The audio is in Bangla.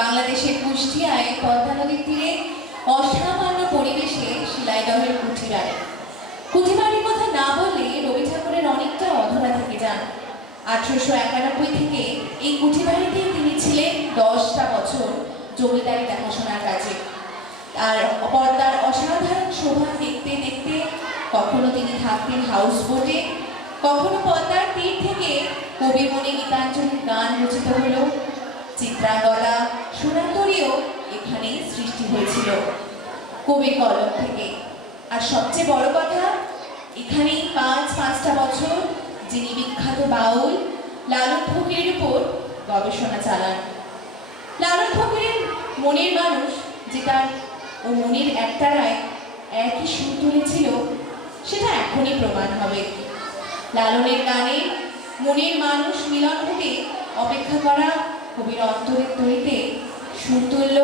বাংলাদেশের কুষ্টিয়ায় পদ্মা নদীর তীরে অসামান্য পরিবেশে শিলাইদহের কুঠিবাড়ি। কুঠিবাড়ির কথা না বললে রবি ঠাকুরের অনেকটা অধরা থেকে যান। 1891 থেকে এই কুঠিবাড়িতে তিনি ছিলেন 10টা বছর জমিদারি দেখাশোনার কাজে। আর পদ্মার অসাধারণ শোভা দেখতে দেখতে কখনো তিনি থাকতেন হাউস বোটে, কখনো পদ্মার তীর থেকে কবিমণি গীতাঞ্জলির গান রচিত হলো। চিত্রাঙ্গদা, সুরাতরীও এখানেই সৃষ্টি হয়েছিল কবির কলম থেকে। আর সবচেয়ে বড় কথা, এখানেই পাঁচটা বছর যিনি বিখ্যাত বাউল লালন ফকিরের উপর গবেষণা চালান। লালন ফকিরের মনের মানুষ, যেটা ও মনের একতারায় একই সুর তুলেছিল, সেটা এখনই প্রমাণ হবে। লালনের গানে মনের মানুষ মিলন হতে অপেক্ষা করা কবির অন্তরের তরিতে সুর তুলল